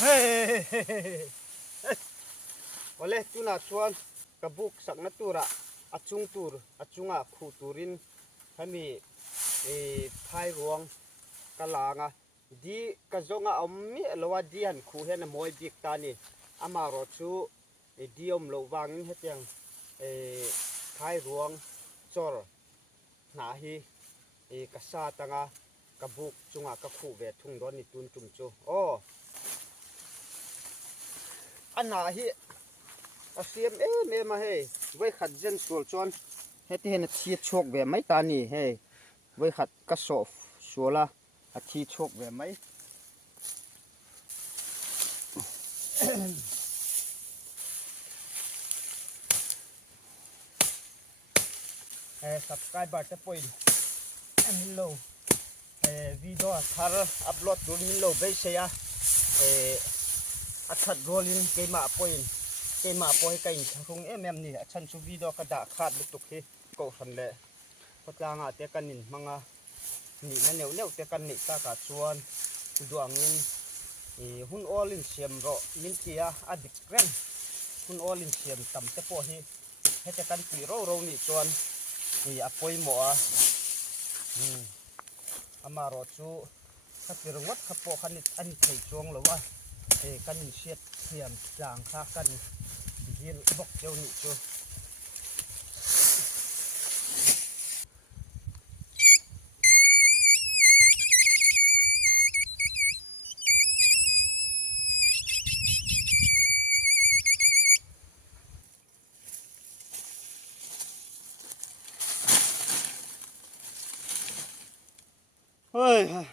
Oleh tuna chuan kabuk sakna tura achung tur achunga khu turin hami thai ruang kalanga di kazonga ommi lowa dian khu hen moi bik tani ama ro chu diom lo wangin hetiang thai ruang chor na hi kasa tanga kabuk chunga ka khu ve thung don ni tun tum chu ana hi asiam me ma he wei khat jen sul chon heti hen thi chok ve mai ta ni he wei khat ka sof suala a thi chok ve mai subscriber te point hello video thar upload dun min lo be se ya athat rolin keima point keima poi kai thung ni achan chu video ka da khat lutuk hi ko san le potlanga te kanin manga ni na neu te kan ni ta ka chuan duangin hun olin siam ro min tia adik ren hun olin siam tam te po hi hete kan pi ro ni chuan apoi mo amaro chu khapirngot khapo khanit ani thei chong lowa kanin siat siam jang kha kan hil bok cheu ni chu ơi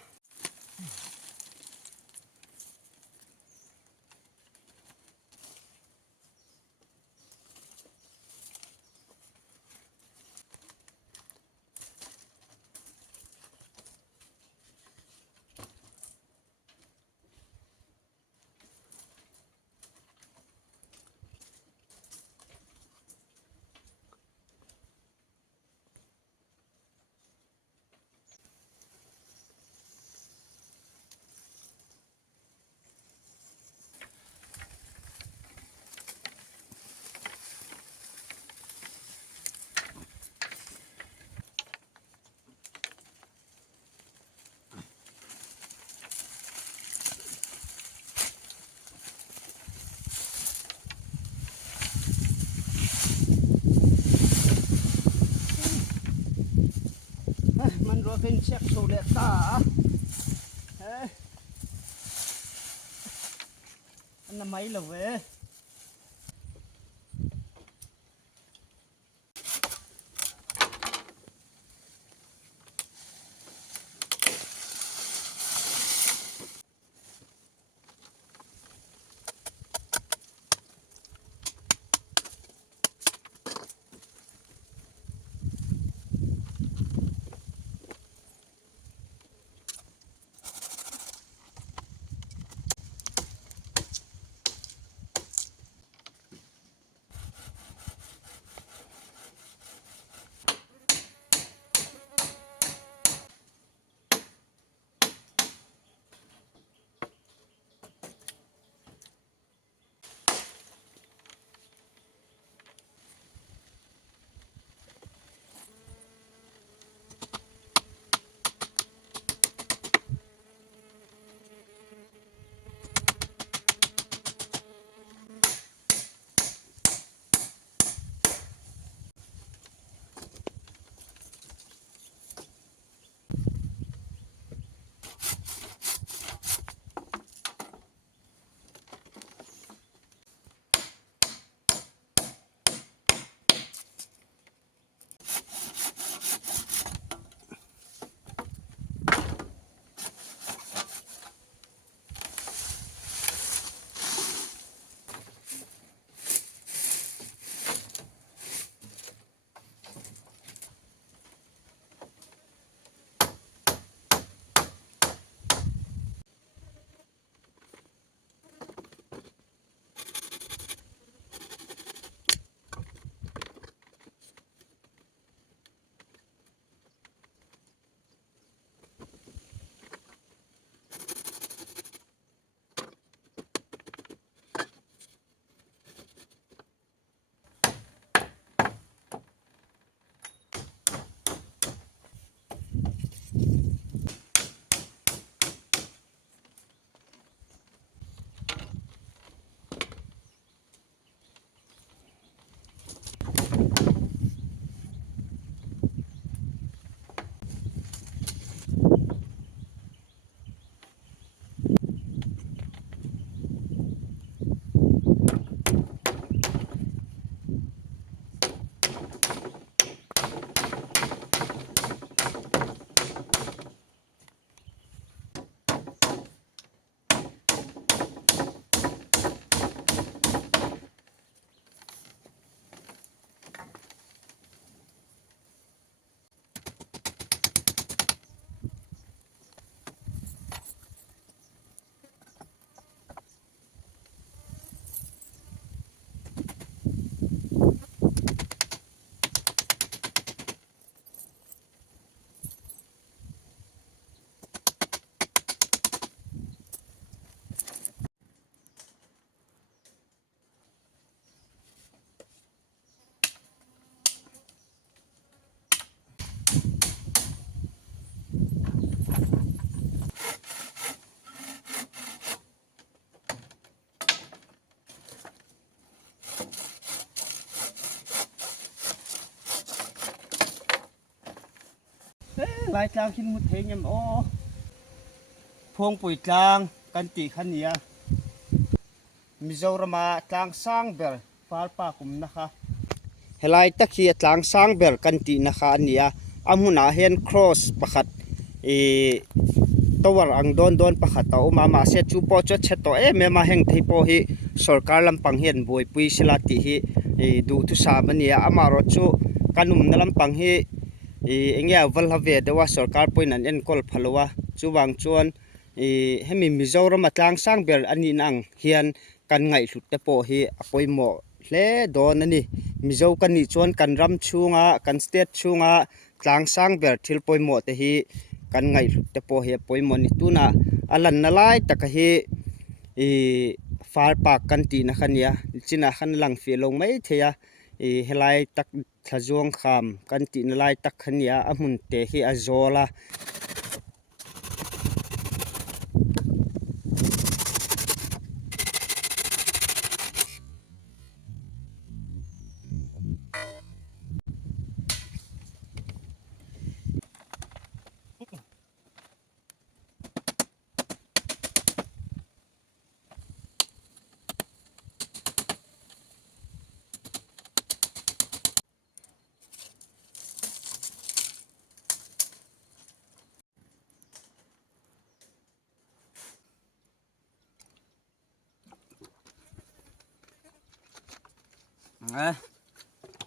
มันรอเป็นเช็คโซเลต้าอันนั้นไม่เลยเว้ย ลายจางขินมุดเทงยำโอพวงปุ๋ยจางกันติขันเนียมิโซรามาจางสร้างเบลฟาลปากุมนะคะเฮลายตะเคียจางสร้างเบลกันตินะคะเนียอามุนาเฮนครอสประคัดตัวอังโดนประคัดตัวมาเสจูปอจดเชตโอเมมาแห่งที่พอฮีสรการลำปังเห็นบวยปุยสลาติฮีดูทุสามันเนียอามารถจูกันุมนลำปังฮีเอ็งยาวัลฮาเวดว่าสรการปุยนั้นเอ็นกอลพลวะจูบางจวนให้มีมิโซรามาจางสร้างเบลอันนี้นังเฮียนกันไงสุดแต่พอฮีอปอยหมอเล่โดนนั่นนี่มิโซกันนี่จวนกันรำชูงะกันสเตตชูงะจางสร้างเบลทิลปอยหมอแต่ฮีกันไงสุดแต่พอฮีปอยหมอนี่ตุนะอันลันนาไลตะกะฮีฟาลปากกันตีนะคันเนี่ยจินะคันหลังเฟียลงไม่เทียเฮลายตักทะจวงคำกันตีนาไลตักคันเนี่ยอมุนเตฮีอโซลา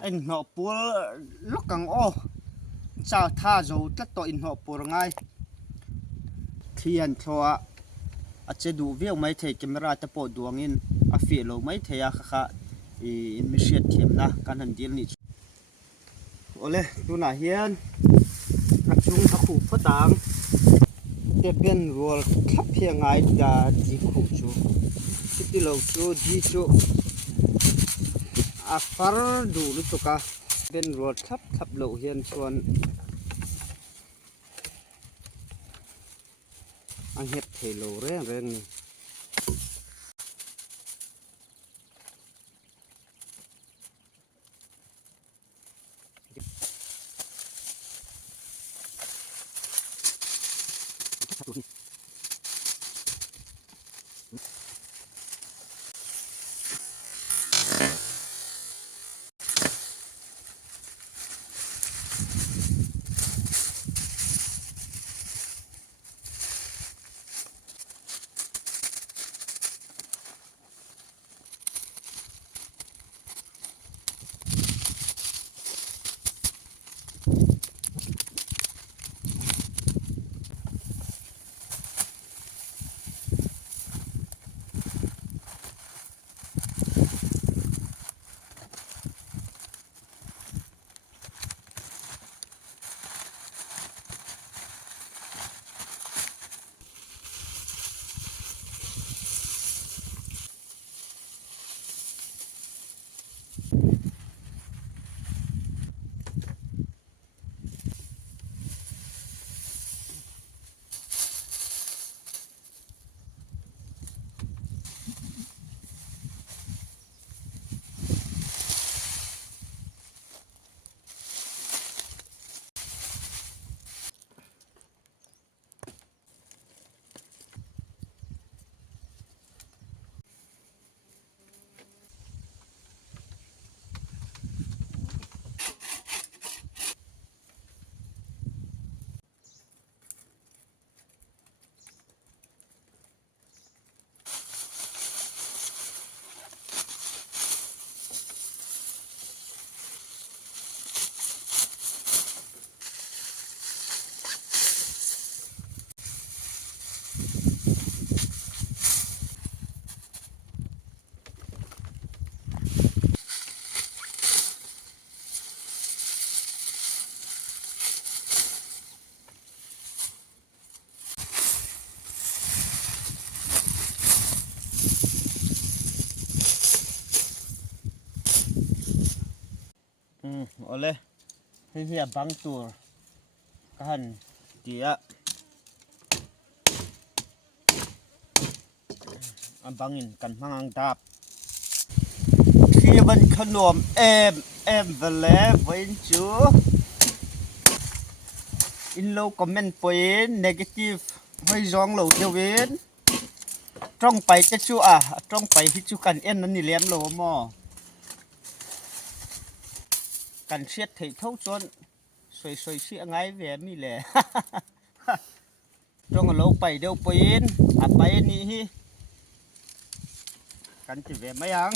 ไอ้หนอปัวลูกกังโอชาท่าโจตัดต่ออินหนอปัวง่ายเทียนทัวอาจจะดูวิวไม่เทกิมราตะโปดวงอินอาฟีโลไม่เทียค่ะมิเชียเทียมนะการหันดีนี่โอเลตัวน่าเฮียนกระจุงตะขู่พดางเด็กเป็นรัวทับเพียงไงดาดีขู่จูสิติโลจูดีจูอาฟาร์ดูลุตุกะเป็นรัวทับโลเฮียนชวนอังเฮ็ดเทโลเร่งนี่โอเลเฮียบังตัวกันเดียอันบังอินกันมังดับที่บันขนมเอ็มเวลเวนจู in low comment point negative hoi jong lo theo wen trong pai che chu trong pai hi chu kan en nan ni lem lo mo kan siat thei thau chon soi si angai ve mi le trong lo pai deu point pai ni hi kan ti ve mai ang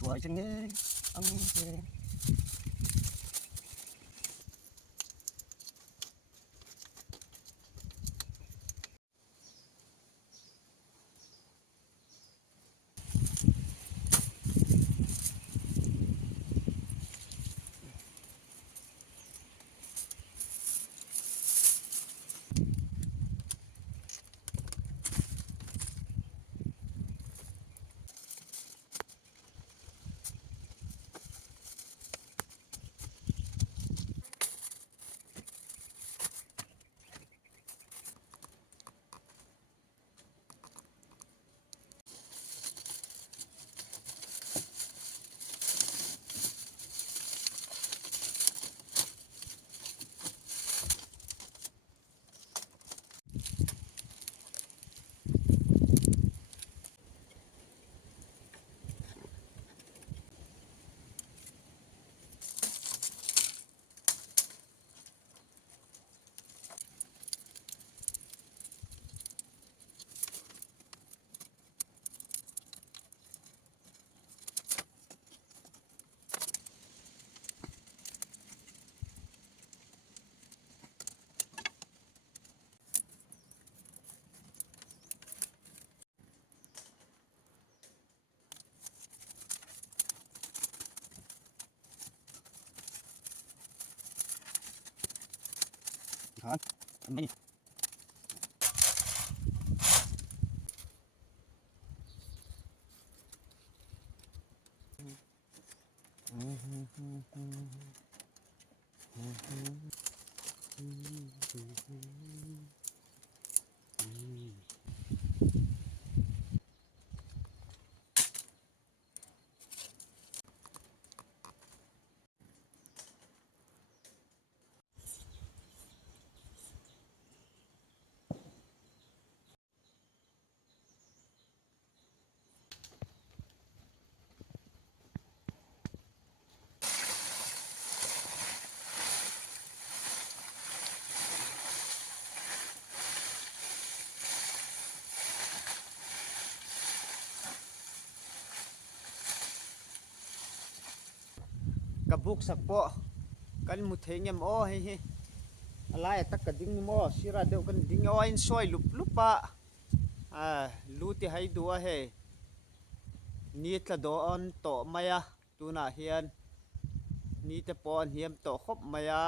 สวยจังเลยเอามือเจฮะทำไมกระบุกสักปอกันมุเทงยมอ้อเฮ้อะไรตักกระดิ่งมอสิระเดียวกันดิ่งอ้อยซอยลุบปะ ลูที่ให้ดูเฮนี่ตะโดอนโตมายะตูน่าเฮียนนี่ตะปอนเฮียมโตครบมายะ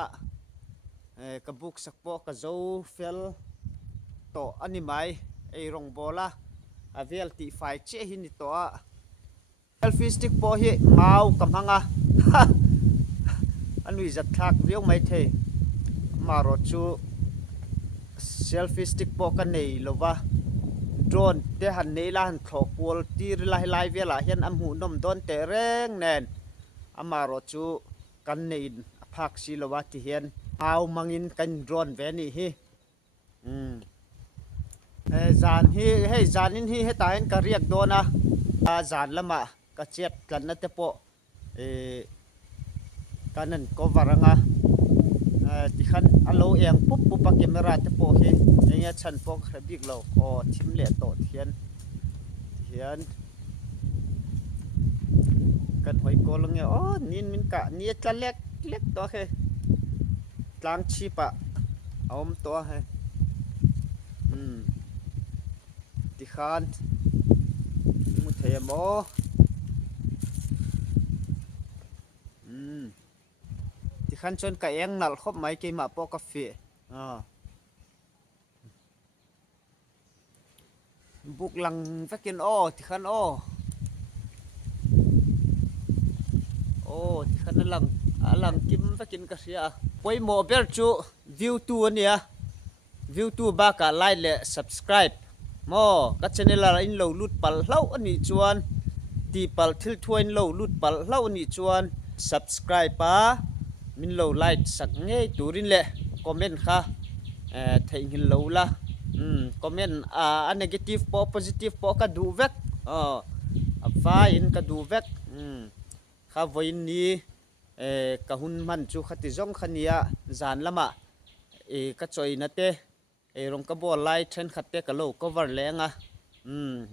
กระบุกสักปอกระโจเฟลโตอันนี้ไหมไอรองบอละเวลติไฟเชหินตัวเอลฟิสติกปอฮีเมากำหังอันนี้จะทักเรียวไม่เทมารถชูเซลฟิสติกปอกันนี่หรอวะโดรนเตหันนี่ละหันทอปวลตีรลายลายเวลาเห็นอัมหูนมโดนเตแรงแน่นมารถชูกันนี่พักสิหรอวะที่เห็นเอามังอินกันโดรนเวนี่ฮีจานฮีให้จานินฮีให้ตายนก็เรียกโดนนะจานละมะก็เจ็ดกันนะเตปอกันนั่นก็วารังที่ขันอโลเองปุ๊บปุ๊บปากเกมราเตปอฮีเนี่ยฉันปอกบิกเราอ๋อทิมเละโตเทียนกันหอยโกลงเนี่ยอ๋อนินมินกะเนี่ยจะเล็กตัวเฮกลางชีปะเอาตัวเฮที่ขันมุเทมอที่ขันชนกะเองนัลคบไม่เกมาปอกาแฟบุกหลังฟักกินที่ขันที่ขันหลังกิมฟักกินกะเสียปอยโมเบลจูวิวตัวเนี่ยวิวตัวบากะไลค์และ subscribe มอกัชเนลาอินโลลุดปัลเล่าอันนี้จวนตีปัลทิลทวนโลลุดปัลเล่าอันนี้จวน subscribe ปะมินโลไลค์สักเงยตูรินเละคอมเมนต์ค่ะไทยหินโลละคอมเมนต์อัน negative ปอ positive ปอกระดูเวกฟ้าอินกระดูเวกข้าวันนี้กะหุนมันจูขัดจงขันยาจานละมะกระจอยนัดเตรองกระบอกไลท์เทนขัดเตกะโลก็วันแรง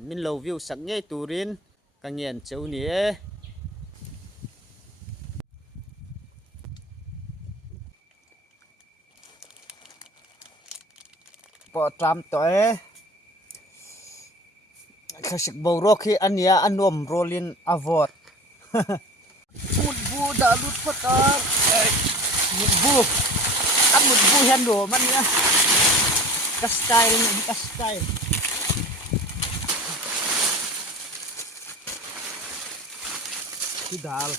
มินโลวิวสักเงยตูรินกังเงียนเจ้านี้ปอตามตัวข้าศึกบรอกอันนี้อันนวมโรลินอาวอร์มุดบูดาลุดพัตตามุดบูเห็นดูมันเนี่ยกัสไตล์ที่ดาล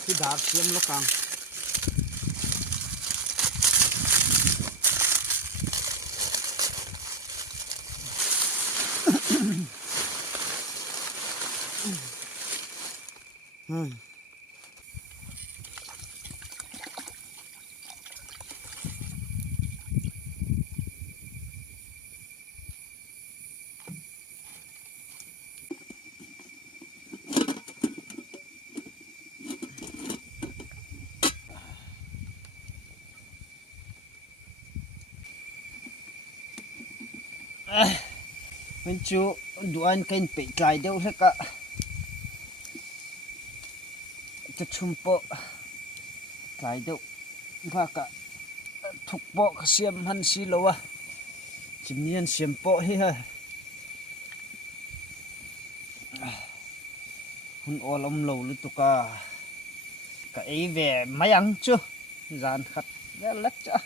เสียมลูกกังมันจูดูอันกันไปไกลเดียวแล้วก็จะชุมโปไกลเดียวว่าก็ทุกโปก็เสียมหันสีแล้ววะจิมเนียนเสียมโปเฮ้ยหุ่นอลมโลลุตุกะก็ไอเวไม่ยังจูจานขัดเวลักจ้ะ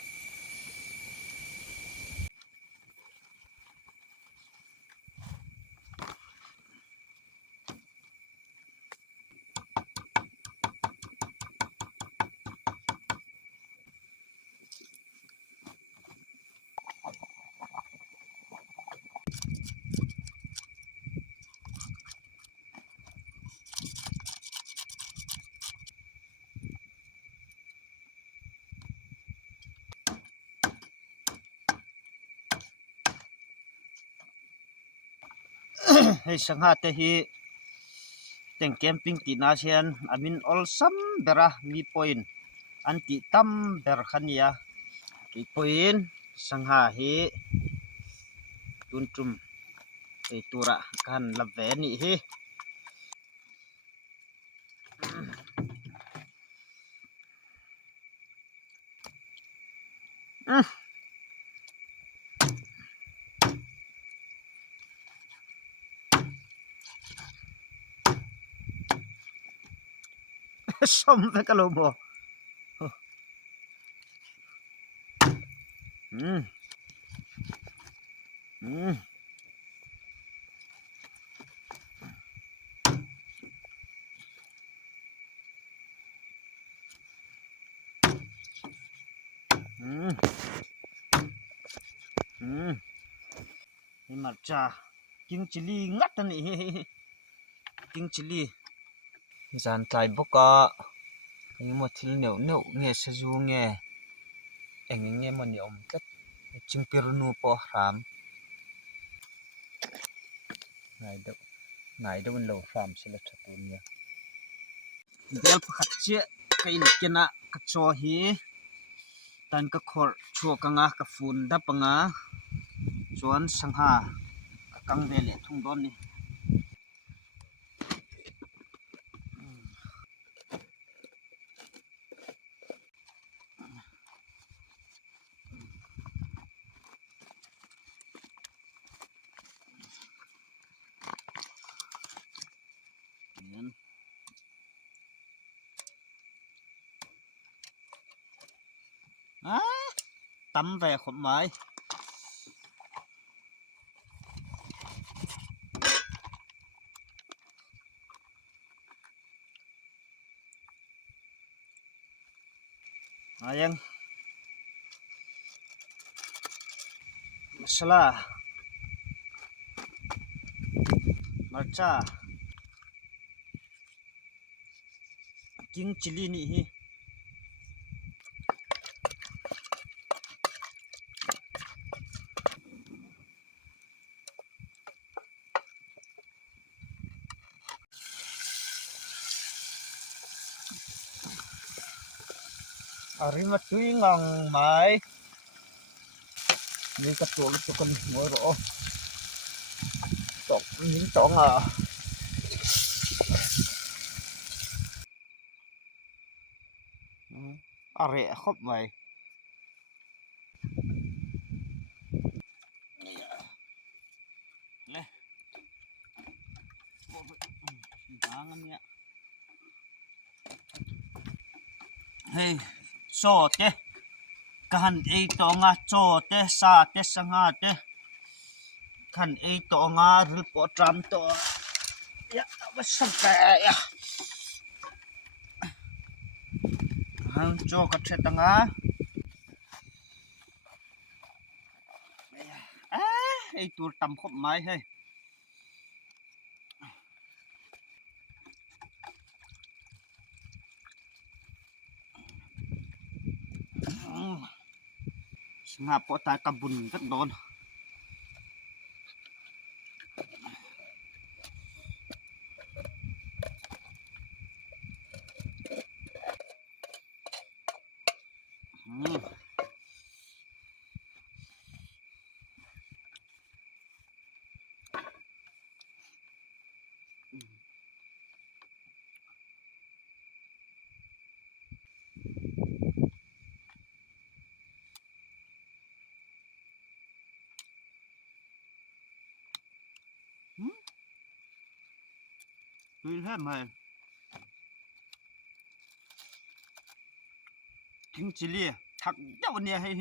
ให้สังหาเตหีแต่งแคมปิ้งตีนาเชียนอามินออลซัมเบระมีพอยน์อันติตัมเบรขันยากี่พอยน์สังหาเฮตุนจุมตัวระกันลับเวนี่เฮ ส้มไปกะโลบ่นี่มาจ้ากิงจิลีงัดนี่กิงจิลีจานไตบกะนี่หมดทิลเหนียวเงสะจูเงเองเงมันยอมตัดจิงปิรนูปอรามไงเดมันโลฟามสิละทัตุเนี่ยเดลพัดเจไก่นิกนะกะจอฮีตันกะขอรชัวกังากะฟูนดับปังาชวนสังหากังเวเลทุ่งดอนนี่ตำแหวกขมไม้ยังมัสลามาจ้ากิงจิลีนี่ฮีari matuy ngang mai ni ka to to kan mo ro tok ning tong are khop mai le tangan ya hey so te kan ei to nga cho te sa te sanga te kan ei to nga ril po tram to ya wasam ka ya han cho ka the tanga ei tur tam khop mai hey nga po ta kabun kat don Tùy hết mày Kinh chỉ lìa Thật đau nè hay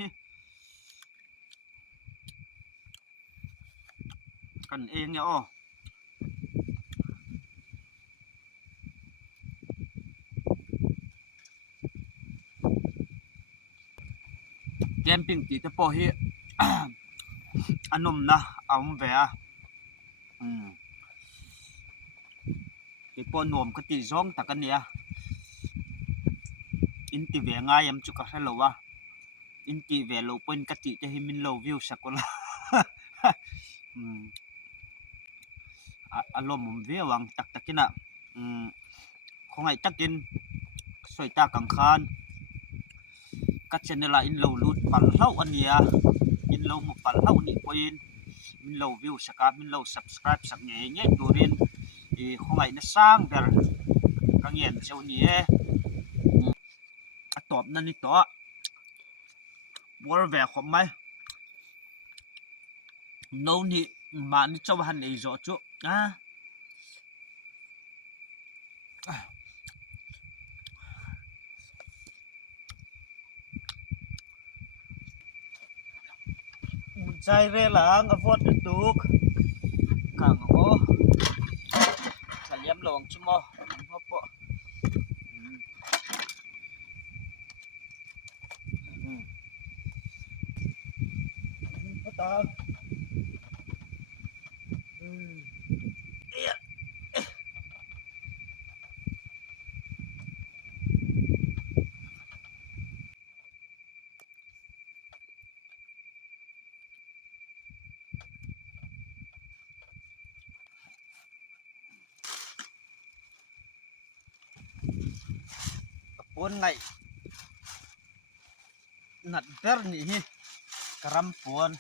Cần yên nha ô Camping tí ta po hi Anum na Ông về à Cái po nồm cái tí zong ta cần nè In tí về ngay em chú cả lâu à In tí về lâu bên cái tí cho hi min lâu view sạc cô la Alom mong về wang tak takina Kung ay takin Soy ta kang khan Kat channel la in lâu loot pal lau ania In lâu mo pal lau ni po in Min lâu view saka min lâu subscribe sak nye turin Kung ay nasang ber Kang yen siyaw niye Atop na nito War về khom mai Nâu ni mà ni cho han ei zo chu ใจเรหลังอวดตุกขังโอจะเลี้ยมลงชั่วโมงพ่อปะพ่อตาปนไงนัดเดินนี่กระรำปน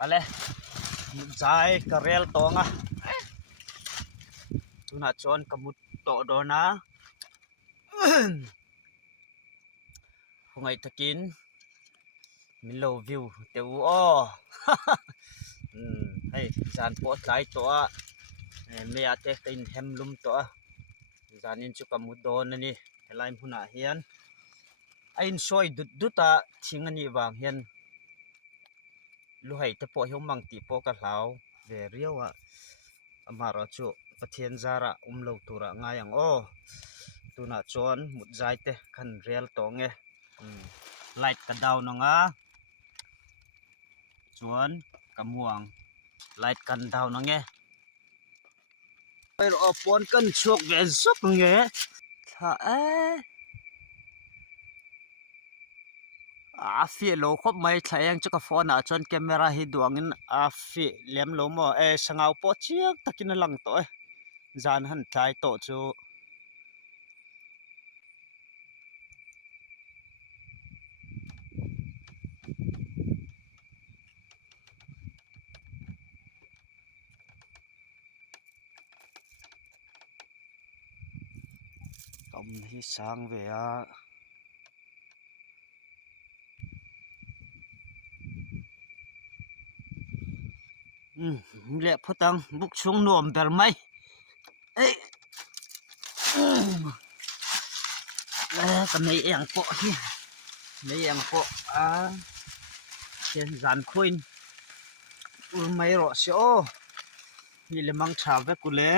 อะไรใจกระเรลตองอ่ะตุน่าชนกมุดโตโดนะพงไงตะกินมิโลวิวเตียวอ้อให้จานปอดหลายตัวไม่อาจจะกินแฮมลุมตัวจานนี้จุกมุดโดนนี่ลายมุนาเฮียนไอ้ช่วยดุตาทิ้งอันนี้วางเฮียนลูกให้ตะปอเหี่ยวมังตีปอกะเหลาเวเรียวอะมาราจุประเทศจาระโลตุระง่ายอย่างอ้อตุน่าชนมุดใจเตะคันเรียลตองไล่กระดาวนงอ่ะชวนกระม่วงไล่กันดาวนงไปรอปนกันชกเวซุกงถ้าอาฟีโลคบไม่ใช่ยังจะกับฟอนจนแคมราให้ดวงินอาฟีเลี้ยมโลมสังเอาปอเชียกตะกินหลังตัวจานหันใจโตจูกำที่สร้างเวียเละพอตังบุกช่วงนวมเบลไหมก็ไม่เอียงโปะที่ไม่เอียงโปะเชียนจานคุยไม่รอเชียวนี่เลยมังชาเวกุเล่